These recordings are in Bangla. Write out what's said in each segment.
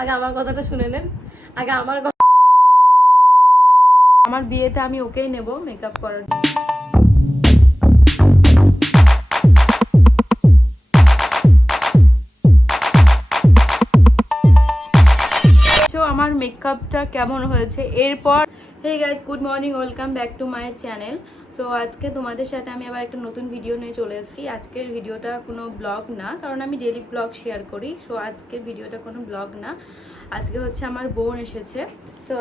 আগে আমার কথাটা শুনে নেন। আগে আমার বিয়েতে আমি ওকেই নেব মেকআপ করার। আমার মেকআপটা কেমন হয়েছে এরপর। Hey guys, good morning, welcome back to my channel. তো আজকে তোমাদের সাথে আমি আবার একটা নতুন ভিডিও নিয়ে চলে এসেছি। আজকের ভিডিওটা কোনো ব্লগ না, কারণ আমি ডেইলি ব্লগ শেয়ার করি। সো আজকের ভিডিওটা কোনো ব্লগ না, আজকে হচ্ছে আমার বোন এসেছে। সো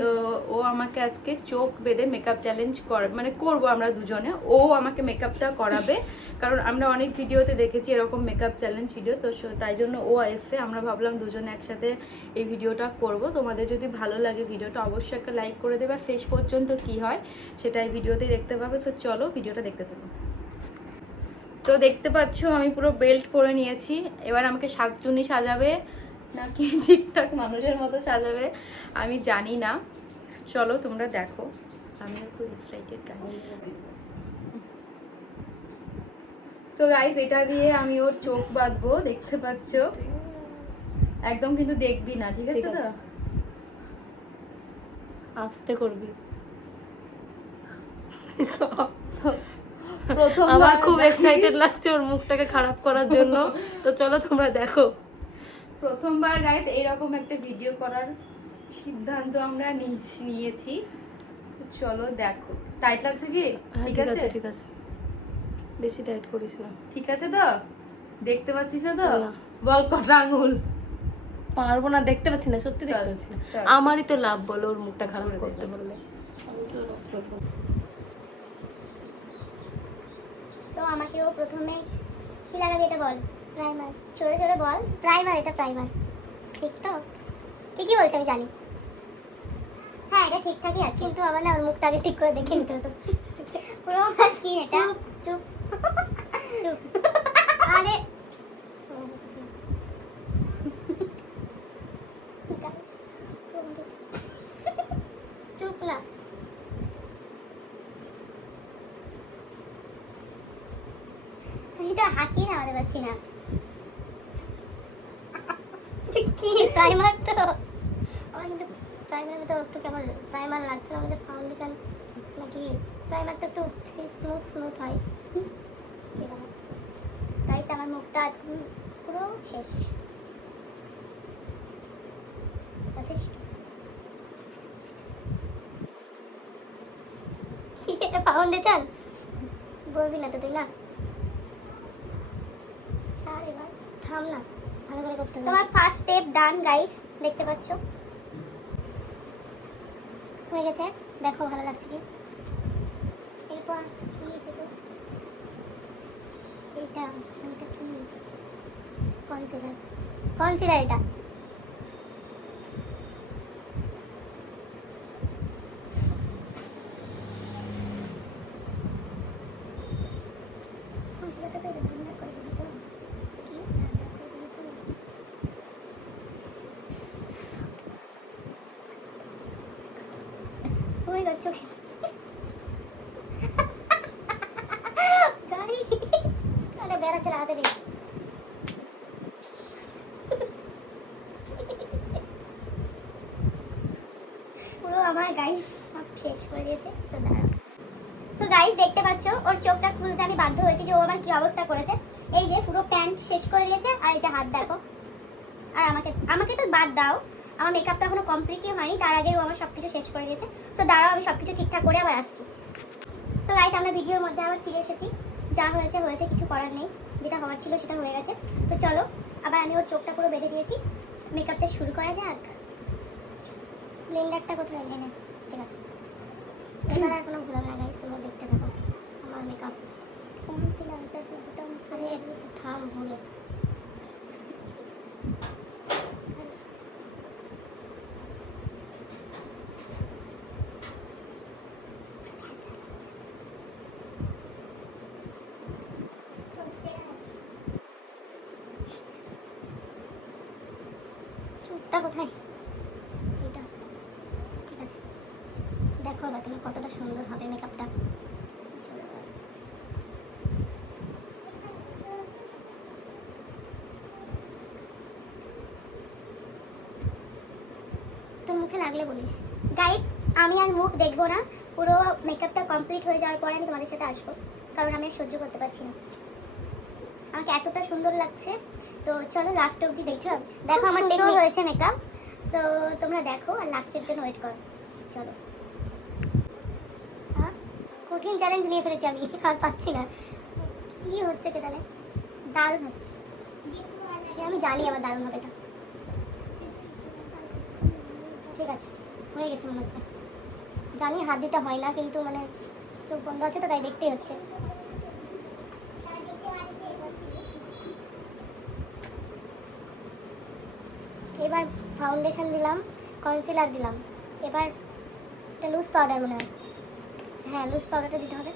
তো ও আমাকে আজকে চোখ বেঁধে মেকআপ চ্যালেঞ্জ করবো আমরা দুজনে। ও আমাকে মেকআপটা করাবে, কারণ আমরা অনেক ভিডিওতে দেখেছি এরকম মেকআপ চ্যালেঞ্জ ভিডিও। তো তাই জন্য ও এসে আমরা ভাবলাম দুজনে একসাথে এই ভিডিওটা করব। তোমাদের যদি ভালো লাগে ভিডিওটা অবশ্যই একটা লাইক করে দেবে। শেষ পর্যন্ত কি হয় সেটা এই ভিডিওতেই দেখতে পাবে। তো চলো ভিডিওটা দেখতে থাকো। তো দেখতে পাচ্ছ আমি পুরো বেল্ট পরে নিয়েছি। এবার আমাকে শাকচুনি সাজাবে নাকি ঠিকঠাক মানুষের মতো সাজাবে আমি জানি না। চলো তোমরা দেখো, আমিও খুব এক্সাইটেড। তো গাইস, এটা দিয়ে আমি ওর চোখ বাঁধবো, দেখতে পাচ্ছ। একদম কিন্তু দেখবি না, ঠিক আছে? তো আস্তে করবি। আমার খুব এক্সাইটেড লাগছে ওর মুখটাকে খারাপ করার জন্য। তো চলো তোমরা দেখো। প্রথমবার গাইস এইরকম একটা ভিডিও করার সিদ্ধান্ত আমরা নিয়েছি। চলো দেখো। টাইট লাগছে কি? ঠিক আছে, ঠিক আছে, বেশি টাইট করিস না। ঠিক আছে তো? দেখতে পাচ্ছিস না তো? বল কটা আঙুল? পারবো না, দেখতে পাচ্ছি না, সত্যি দেখতে পাচ্ছি না। আমারই তো লাভ বলো ওর মুখটা খারাপ করতে বললে। তো আমাকেও প্রথমে কি লাগাবি এটা বল। প্রাইমার, জোরে জোরে বল। প্রাইমার, এটা প্রাইমার, ঠিক তো? ঠিকই বলছি, আমি জানি। হ্যাঁ, এটা ঠিকঠাকই আছে, কিন্তু আবার না ওর মুখটা আগে ঠিক করে দেখে নিতে হতো। পুরো আমার স্কিন এটা। চুপ চুপ চুপ। আরে চুপ না। আমি তো হাসি না আমাদের পাচ্ছি না। কি প্রাইমার তো আমার, কিন্তু প্রাইমার তো একটু কেমন প্রাইমার লাগছে না। আমাদের ফাউন্ডেশন নাকি প্রাইমার তো একটু স্মুথ স্মুথ হয়। তাই তো আমার মুখটা পুরো শেষ। কি এটা ফাউন্ডেশন বলবি না তো তুই? না ছাড়, এবার থাম না, ভালো করে করতে হবে। তোমার ফার্স্ট স্টেপ ডান গাইস, দেখতে পাচ্ছ হয়ে গেছে। দেখো ভালো লাগছে কি? এরপর এটা কি? কনসিলার, কনসিলার এটা। Oh my god, চোখে গাড়ি আরে বেড়াচ্ছে হাতে দিয়ে। পুরো আমার গাইস সব শেষ করে দিয়েছে। তো দাঁড়াও। তো গাইস দেখতে পাচ্ছ ওর চোখটা খুলতে আমি বাধ্য হয়েছি যে ও আমার কি অবস্থা করেছে। এই যে পুরো প্যান্ট শেষ করে দিয়েছে, আর এই যে হাত দেখো। আর আমাকে তো বাদ দাও, আমার মেকআপটা এখনো কমপ্লিটই হয়নি, তার আগেই ও আমার সব কিছু শেষ করে দিয়েছে। তো দাঁড়াও, আমি সব কিছু ঠিকঠাক করে আবার আসছি। তো গাইস আমরা ভিডিওর মধ্যে আবার ফিরে এসেছি। যা হয়েছে হয়েছে, কিছু করার নেই, যেটা হওয়ার ছিল সেটা হয়ে গেছে। তো চলো আবার আমি ওর চোখটা পুরো বেঁধে দিয়েছি, মেকআপটা শুরু করা যাক। লেন্ডারটা কোথায়? এনে ঠিক আছে, এবার আর কোনো ভুল হবে না গাইস, তোমরা দেখতে থাকো আমার মেকআপ। আরে থাম ভুলে। চুপটা কোথায়? এটা ঠিক আছে। দেখো এবার তুমি কতটা সুন্দর হবে মেকআপটা। মুখে লাগলে বলিস। গাইস, আমি আর মুখ দেখবো না, পুরো মেকআপটা কমপ্লিট হয়ে যাওয়ার পরে আমি তোমাদের সাথে আসবো, কারণ আমি আর সহ্য করতে পারছি না, আমাকে এতটা সুন্দর লাগছে। তো চলো লাস্ট অবধি দেখছো, দেখো আমার টেকনিক হয়েছে মেকআপ। তো তোমরা দেখো আর লাস্টের জন্য ওয়েট করো। চলো, কঠিন চ্যালেঞ্জ নিয়ে ফেলেছি আমি, আর পাচ্ছি না কি হচ্ছে কে জানে। দারুণ হচ্ছে, সে আমি জানি আবার দারুণ হবে এটা। ঠিক আছে, হয়ে গেছে মনে হচ্ছে। জানি হাত দিতে হয় না, কিন্তু মানে চোখ বন্ধ আছে তো তাই দেখতেই হচ্ছে। এবার ফাউন্ডেশন দিলাম, কনসিলার দিলাম, এবার এটা লুজ পাউডার মনে হয়, হ্যাঁ লুজ পাউডারটা দিতে হবে,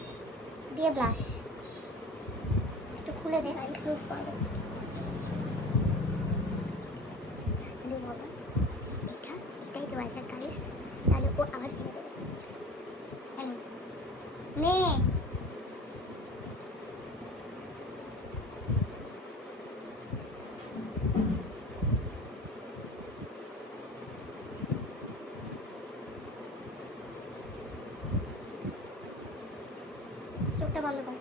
দিয়ে ব্লাশ একটু খুলে দে। লুজ পাউডার এটাই তো আছে গাইস, তাহলে ও আবার ফেলে দেবে। নে চোখটা বন্ধ কর।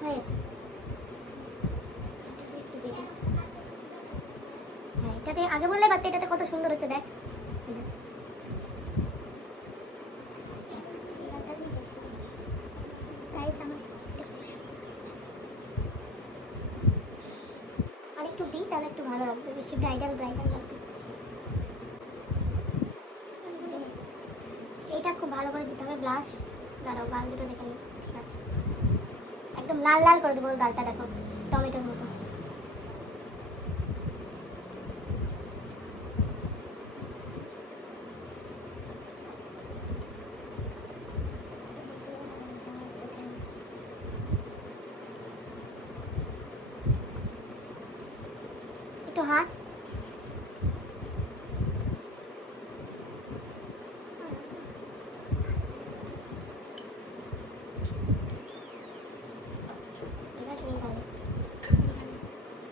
হয়ে গেছে, একটু দেখি। হ্যাঁ এটাতে আগে বললে পারতে, এটাতে কত সুন্দর হচ্ছে দেখ। আর একটু দিই তাহলে একটু ভালো লাগবে, বেশি ব্রাইডাল ব্রাইডাল লাগবে। এটা খুব ভালো করে দিতে হবে ব্লাশ। দাঁড়াও গাল দুটো দেখে নিই, ঠিক আছে একদম লাল লাল করে দেবো ওর গালটা, দেখো টমেটোর মতো। একটু হাস,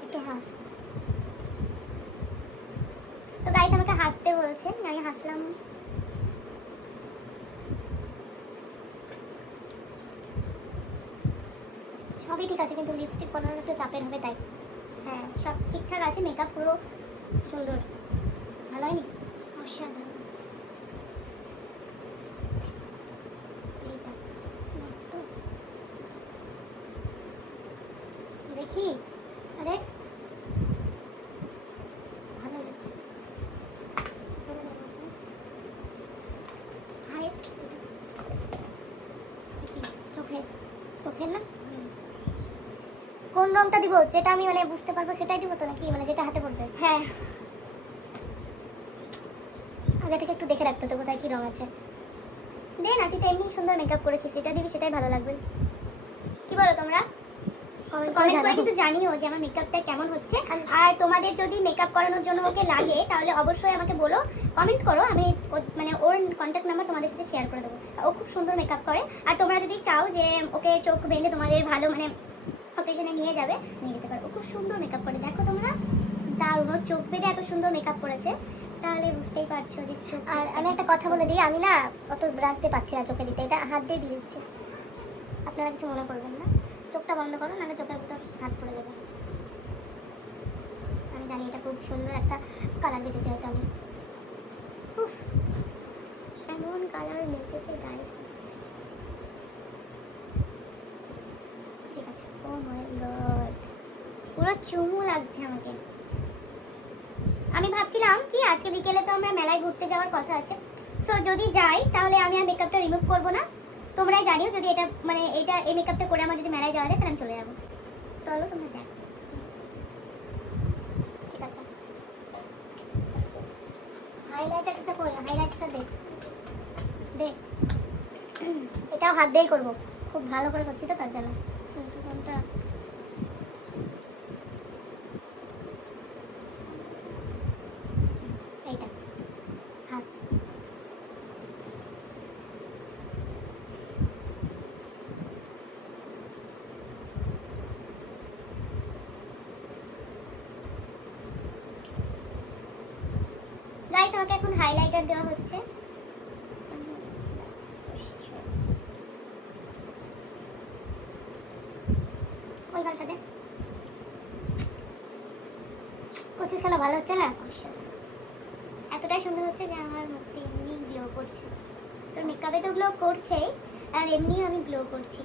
একটু হাস। তো গাইস আমাকে হাসতে বলছে, আমি হাসলাম। সবই ঠিক আছে, কিন্তু লিপস্টিক পরানো একটু চাপের হবে তাই। হ্যাঁ সব ঠিকঠাক আছে, মেকআপ পুরো সুন্দর, ভালো হয়নি? অসাধারণ। এইটা দেখি, আরে ভালো হয়েছে। চোখে চোখের না কোন রংটা দিব, যেটা আমি মানে বুঝতে পারবো সেটাই দিব তো, নাকি মানে যেটা হাতে পড়বে? হ্যাঁ আগে থেকে একটু দেখে রাখতে তো কোথায় কি রং আছে। দে না, তুই তো এমনি সুন্দর মেকআপ করেছিস, যেটা দিবি সেটাই ভালো লাগবে। কি বলো তোমরা? কমেন্ট করে কিন্তু জানিও যে আমার মেকআপটা কেমন হচ্ছে। আর তোমাদের যদি মেকআপ করানোর জন্য ওকে লাগে তাহলে অবশ্যই আমাকে বলো, কমেন্ট করো, আমি মানে ওর কন্ট্যাক্ট নাম্বার তোমাদের সাথে শেয়ার করে দেবো। ও খুব সুন্দর মেকআপ করে। আর তোমরা যদি চাও যে ওকে চোখ বেঁধে তোমাদের ভালো মানে অকেশনে নিয়ে যাবে, নিয়ে যেতে পারবো। খুব সুন্দর মেকআপ করে, দেখো তোমরা দারুণ, ও চোখ বেঁধে এত সুন্দর মেকআপ করেছে, তাহলে বুঝতেই পারছো যে চোখ। আর আমি একটা কথা বলে দিই, আমি না অত ব্রাশ দিয়ে পাচ্ছি না চোখে দিতে, এটা হাত দিয়ে দিয়ে দিচ্ছি, আপনারা কিছু মনে করবেন না। চোখটা বন্ধ করো, নাহলে চোখের ভিতর হাত পড়ে যাবে। আমি জানি এটা খুব সুন্দর একটা কালার বেঁচেছে হয়তো আমি। উফ এমন কালার বেঁচেছে গাইস, ঠিক আছে। ও মাই গড, পুরো চুমু লাগছে আমাকে। আমি ভাবছিলাম কি আজকে বিকেলে তো আমরা মেলায় ঘুরতে যাওয়ার কথা আছে, সো যদি যাই তাহলে আমি আর মেকআপটা রিমুভ করবো না। তোমরাই জানিও যদি এটা মানে এই মেকআপটা করে আমার যদি মেলায় যাওয়া যায় তাহলে আমি চলে যাবো। চলো তোমরা দেখো, ঠিক আছে। হাইলাইটারটা কই? হাইলাইটারটা দে দে। এটাও হাত দিয়েই করবো, খুব ভালো করে করছি তো তার জন্য। এইটা হাস, আমাকে এখন হাইলাইটার দেওয়া হচ্ছে। ওই গালটাতে করছিস কেন? ভালো হচ্ছে না? এতটাই সুন্দর হচ্ছে যে আমার মুখটা এমনি গ্লো করছে। তো মেকআপে তো গ্লো করছেই, আর এমনিও আমি গ্লো করছি।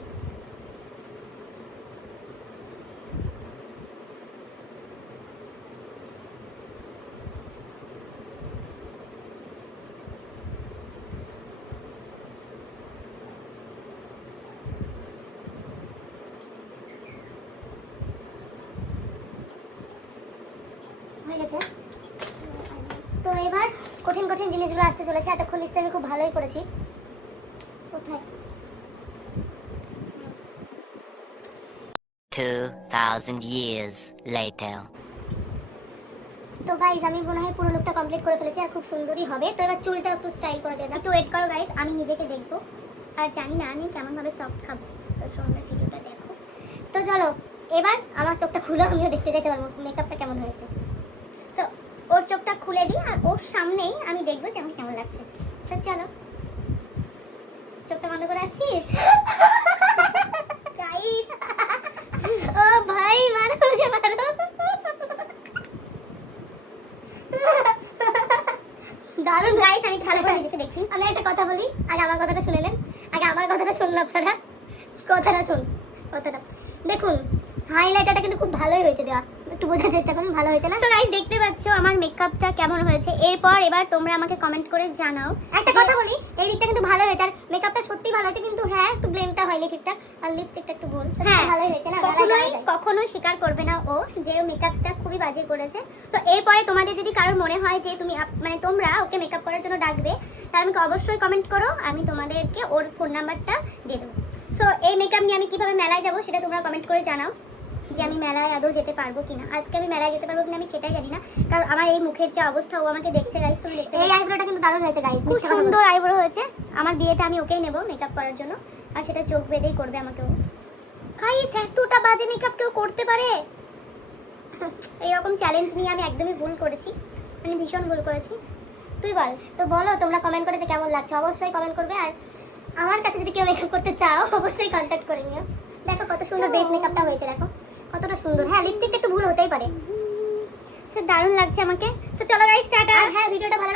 হয়ে গেছে। তো এবার কঠিন কঠিন জিনিসগুলো আসতে চলেছে। এতক্ষণ নিশ্চয়ই আমি খুব ভালোই করেছি। কোথায়? 2000 years later. তো গাইজ আমি মনে হয় পুরো লুকটা কমপ্লিট করে ফেলেছি, আর খুব সুন্দরই হবে। তো এবার চুলটা একটু স্টাইল করে দেবো। একটু ওয়েট করো গাইজ, আমি নিজেকে দেখবো, আর জানি না আমি কেমনভাবে সফট খাবো। তো সুন্দর ভিডিওটা দেখো। তো চলো এবার আমার চোখটা খুলে আমিও দেখতে যেতে পারবো মেকআপটা কেমন হয়েছে। তো ওর চোখটা খুলে দিই, আর ওর সামনেই আমি দেখবো যে আমাকে কেমন লাগছে। তো চলো, চোখটা বন্ধ করে আছিস? গাইজ ও ভাই মারো, মুঝে মারো। দারুণ গাইস, আমি ভালো করে নিজেকে দেখি। আমি একটা কথা বলি, আগে আমার কথাটা শুনে নেন। আগে আমার কথাটা শুনুন আপনারা, কথাটা শুন। কথাটা দেখুন, হাইলাইটারটা কিন্তু খুব ভালোই হয়েছে দেওয়া। একটু বোঝার চেষ্টা করুন ভালো হয়েছে না। তো গাইস দেখতে পাচ্ছো আমার মেকআপটা কেমন হয়েছে। এবার তোমরা আমাকে কমেন্ট করে জানাও। একটা কথা বলি, এই দিকটা কিন্তু ভালো হয়েছে, আর মেকআপটা সত্যি ভালো হয়েছে, কিন্তু হ্যাঁ একটু ব্লেন্ডটা হয়নি ঠিকঠাক, আর লিপস্টিকটা একটু ভুল। হ্যাঁ ভালোই হয়েছে না, কখনোই স্বীকার করবে না ও যে মেকআপটা খুবই বাজে করেছে। তো এরপরে তোমাদের যদি কারোর মনে হয় যে তুমি মানে তোমরা ওকে মেকআপ করার জন্য ডাকবে, তাহলে আমাকে অবশ্যই কমেন্ট করো, আমি তোমাদেরকে ওর ফোন নাম্বারটা দিয়ে দেবো। তো এই মেকআপ নিয়ে আমি কিভাবে মেলায় যাবো সেটা তোমরা কমেন্ট করে জানাও, যে আমি মেলায় আদৌ যেতে পারবো কিনা। আজকে আমি মেলায় যেতে পারবো কিনা আমি সেটাই জানি না, কারণ আমার এই মুখের যে অবস্থা, ও আমাকে দেখছে গাইস। তুমি দেখতে, এই আইব্রোটা কিন্তু দারুণ হয়েছে গাইস, খুব সুন্দর আইব্রো হয়েছে। আমার বিয়েতে আমি ওকেই নেবো মেকআপ করার জন্য, আর সেটা চোখ বেঁধেই করবে আমাকে ও। গাইস এতটা বাজে মেকআপ কেউ করতে পারে? এইরকম চ্যালেঞ্জ নিয়ে আমি একদমই ভুল করেছি, মানে ভীষণ ভুল করেছি। তুই বল। তো বলো তোমরা কমেন্ট করে যে কেমন লাগছে, অবশ্যই কমেন্ট করবে। আর আমার কাছে যদি কেউ মেকআপ করতে চাও অবশ্যই কন্ট্যাক্ট করে নিও। দেখো কত সুন্দর বেস মেকআপটা হয়েছে, দেখো কতটা সুন্দর। হ্যাঁ লিপস্টিকটা একটু ভুল হতেই পারে, তো দারুণ লাগছে আমাকে। তো চলো গাইস টাটা। আর হ্যাঁ ভিডিওটা ভালো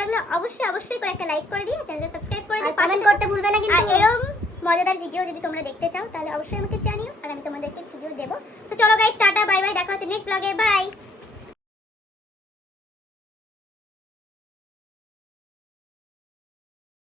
লাগলে অবশ্যই করে একটা লাইক করে দিও, চ্যানেলটা সাবস্ক্রাইব করে দিও, কমেন্ট করতে ভুলবে না কিন্তু। আর এরকম মজাদার ভিডিও যদি তোমরা দেখতে চাও তাহলে অবশ্যই আমাকে জানিও, আর আমি তোমাদেরকে ভিডিও দেবো। তো চলো গাইস টাটা, বাই বাই, দেখা হচ্ছে নেক্সট ব্লগে, বাই।